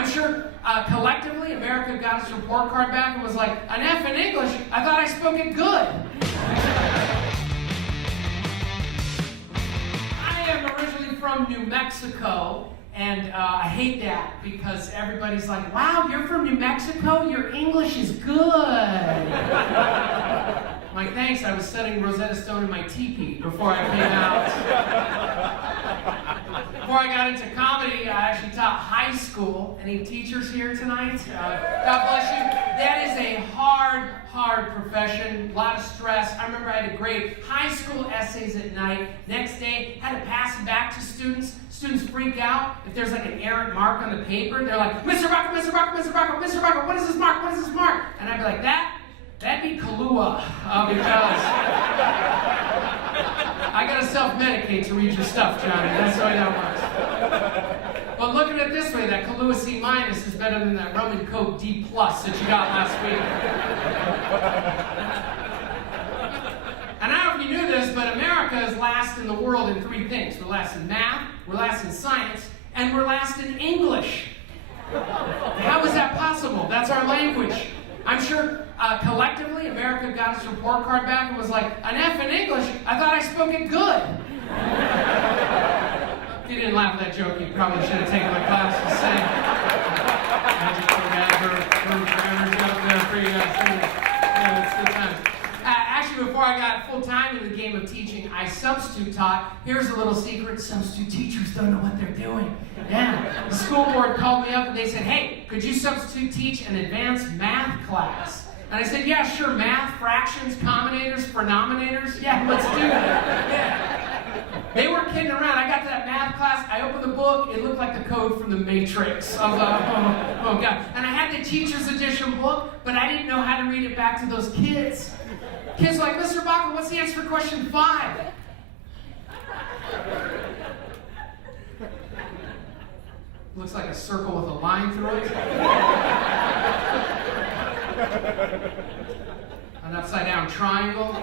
I'm sure collectively America got its report card back and was like, an F in English? I thought I spoke it good. I am originally from New Mexico, and I hate that because everybody's like, wow, you're from New Mexico? Your English is good. I'm like, thanks, I was studying Rosetta Stone in my teepee before I came out. Before I got into comedy, I actually taught high school. Any teachers here tonight? God bless you. That is a hard profession, a lot of stress. I remember I had to grade high school essays at night. Next day, had to pass them back to students. Students freak out if there's like an errant mark on the paper. They're like, Mr. Baca, Mr. Baca, Mr. Baca, Mr. Baca, what is this mark? What is this mark? And I'd be like, that'd be Kahlua, because I gotta self-medicate to read your stuff, Johnny. That's the way that works. But look at it this way, that Kahlua C- is better than that rum and coke D+ that you got last week. And I don't know if you knew this, but America is last in the world in 3 things. We're last in math, we're last in science, and we're last in English. How is that possible? That's our language. I'm sure collectively America got its report card back and was like, an F in English? I thought I spoke it good. If you didn't laugh at that joke, you probably should have taken my class to say. Magic grammar joke there for you guys. Yeah, it's good times. Actually, before I got full-time in the game of teaching, I substitute taught. Here's a little secret. Substitute teachers don't know what they're doing. Yeah. The school board called me up and they said, hey, could you substitute teach an advanced math class? And I said, yeah, sure, math, fractions, combinators, phenominators. Yeah, let's do that. Yeah. They weren't kidding around. I got to that math class, I opened the book, it looked like the code from the Matrix. I was like, oh God. And I had the teacher's edition book, but I didn't know how to read it back to those kids. Kids were like, Mr. Baca, what's the answer for question 5? Looks like a circle with a line through it. An upside down triangle.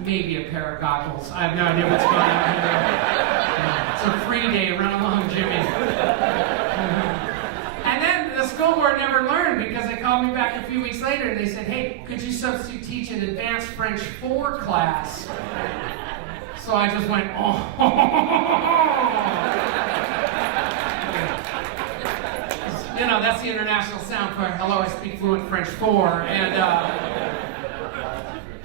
Maybe a pair of goggles. I have no idea what's going on here. It's a free day. Run along, Jimmy. And then the school board never learned because they called me back a few weeks later and they said, hey, could you substitute teach an advanced French 4 class? So I just went, oh. You know, that's the international sound for hello, I speak fluent French 4. And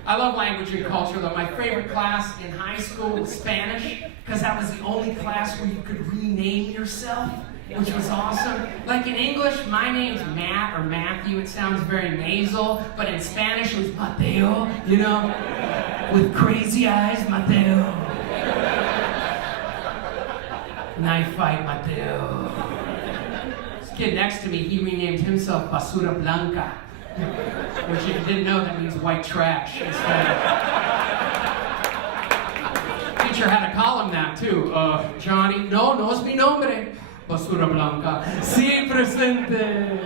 I love language and culture, though. My favorite class in high school was Spanish, because that was the only class where you could rename yourself, which was awesome. Like in English, my name's Matt or Matthew. It sounds very nasal, but in Spanish it was Mateo, you know, with crazy eyes, Mateo. Knife fight, Mateo. This kid next to me, he renamed himself Basura Blanca. Which, if you didn't know, that means white trash. Teacher had to call him that, too. Johnny, no es mi nombre. Basura Blanca. Sí, presente.